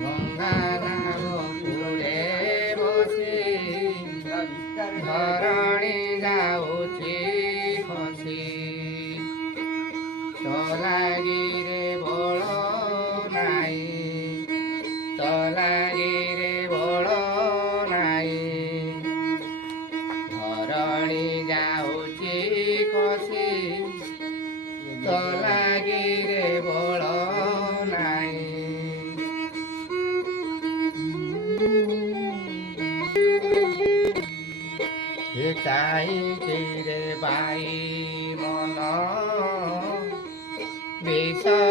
ଭଙ୍ଗା ନାଳ କୂଳେ ବସି ଧରଣୀ ଯାଉଛି ଖସି ତ ଲାଗିରେ ବଳ ନାହିଁ ତ ଲାଗିରେ ବଳ ନାହିଁ ଧରଣୀ ଯାଉଛି ଖସି ତ ଲାଗିରେ ବଳ ନାହିଁ କାହିଁକିରେ ବାଇ ମନ ବିଷ